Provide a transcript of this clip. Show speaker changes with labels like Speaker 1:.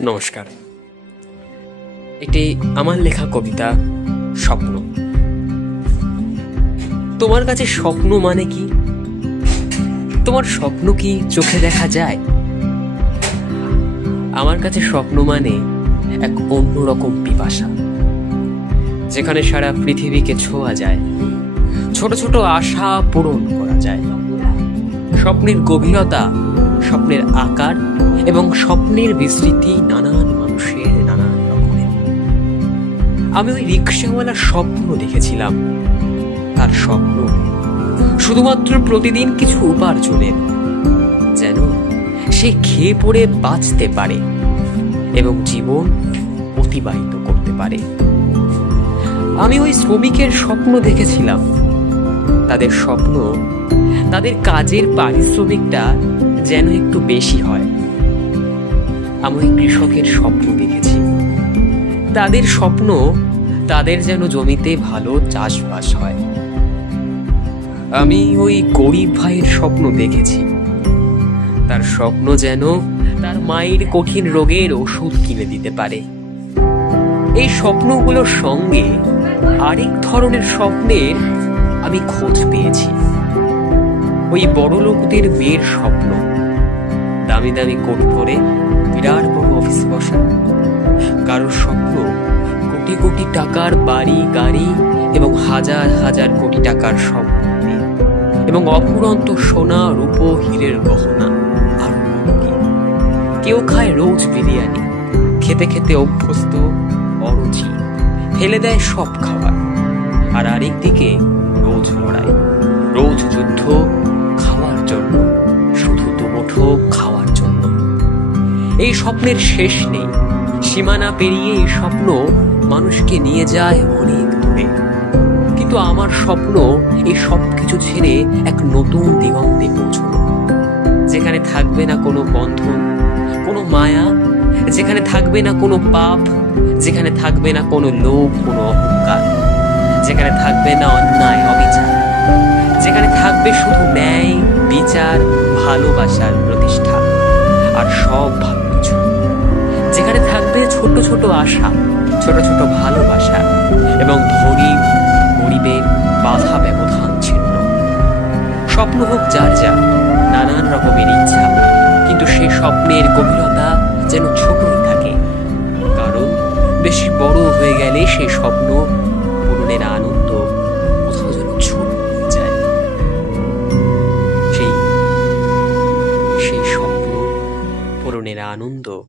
Speaker 1: নমস্কার। এটি আমার লেখা কবিতা স্বপ্ন। তোমার কাছে স্বপ্ন মানে কি? তোমার স্বপ্ন কি চোখে দেখা যায়? আমার কাছে স্বপ্ন মানে এক অন্যরকম পিপাসা, যেখানে সারা পৃথিবীকে ছোঁয়া যায়। ছোট ছোট আশা পূরণ করা যায়। স্বপ্নের গভীরতা স্বপ্নের আকার এবং স্বপ্নের বিস্তৃতি নানান মানুষের নানান রকমের। আমি ওই রিক্সাওয়ালার স্বপ্ন দেখেছিলাম। তার স্বপ্ন শুধুমাত্র প্রতিদিন কিছু উপার্জনের, যেন সে খেয়ে পড়ে বাঁচতে পারে এবং জীবন অতিবাহিত করতে পারে। আমি ওই শ্রমিকের স্বপ্ন দেখেছিলাম। তাদের স্বপ্ন, তাদের কাজের পারিশ্রমিকটা যেন একটু বেশি হয়। আমি কৃষকের স্বপ্ন দেখেছি। তাদের স্বপ্ন, তাদের যেন জমিতে ভালো চাষবাস হয়। আমি ওই গরিব ভাইয়ের স্বপ্ন দেখেছি। তার স্বপ্ন যেন তার মায়ের কঠিন রোগের ওষুধ কিনে দিতে পারে। এই স্বপ্নগুলোর সঙ্গে আরেক ধরনের স্বপ্নের আমি খোঁজ পেয়েছি। ওই বড় লোকদের মেয়ের স্বপ্ন। দামি দামি কোট পরে বিরাট বড় অফিসে বসা কারোর স্বপ্ন, কোটি কোটি টাকার বাড়ি, গাড়ি এবং হাজার হাজার কোটি টাকার সম্পত্তি এবং অফুরন্ত সোনা, রূপো, হীরের গহনা আর কেউ খায় রোজ বিরিয়ানি, খেতে খেতে অভ্যস্ত, অরুচি, ফেলে দেয় সব খাবার, আর আরেকদিকে রোজ লড়াই। এই স্বপ্নের শেষ নেই। সীমানা পেরিয়ে এই স্বপ্ন মানুষকে নিয়ে যায় অনেক দূরে। কিন্তু আমার স্বপ্ন এই সব কিছু ছেড়ে এক নতুন দিগন্তে পৌঁছলো। যেখানে থাকবে না কোনো বন্ধন, কোনো মায়া, যেখানে থাকবে না কোনো পাপ, যেখানে থাকবে না কোনো লোভ, কোনো অহংকার, যেখানে থাকবে না অন্যায়, অবিচার, যেখানে থাকবে শুধু ন্যায়, বিচার, ভালোবাসার প্রতিষ্ঠা, আর সব ভালো। ছোট ছোট আশা, ছোট ছোট ভালোবাসা এবং ধনী গরিবের বাধা ব্যবধান ছিন্ন। স্বপ্ন হোক যার যা নানান রকমের ইচ্ছা, কিন্তু সে স্বপ্নের গভীরতা যেন ছোটই থাকে। কারণ বেশি বড় হয়ে গেলে সেই স্বপ্ন পূরণের আনন্দ কোথাও যেন ছোট হয়ে যায়। সেই সেই স্বপ্ন পূরণের আনন্দ